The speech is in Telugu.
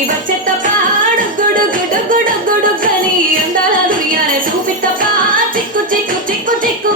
కి వచ్చేత్తప్ప గుడు గుడు గుడు గుడు గని అందాల దుర్యానే చూపిత్తప్ప చిక్కు చిక్కు చిక్కు చిక్కు